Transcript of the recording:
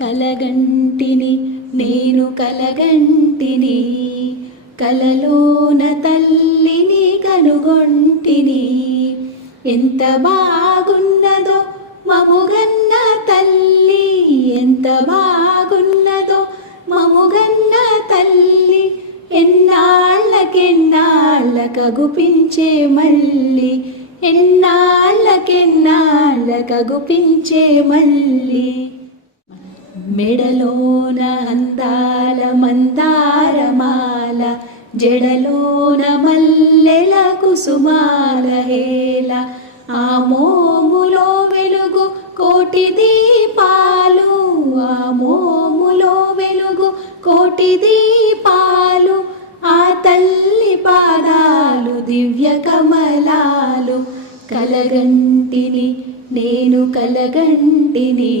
కలగంటిని నేను కలగంటిని, కలలోన తల్లిని కనుగొంటిని. ఎంత బాగున్నదో మముగన్న తల్లి, ఎంత బాగున్నదో మముగన్న తల్లి. ఎన్నాళ్ళకెన్నాళ్ళకగుపించే మళ్ళీ, ఎన్నాళ్ళకెన్నాళ్ళకగుపించే మళ్ళీ. మెడలోన అందాల మందారమాల, జడలోన మల్లెల కుసుమాల హేళ. ఆ మోములో వెలుగు కోటి దీపాలు, ఆ మోములో వెలుగు కోటి దీపాలు. ఆ తల్లి పాదాలు దివ్య కమలాలు. కలగంటిని నేను కలగంటిని,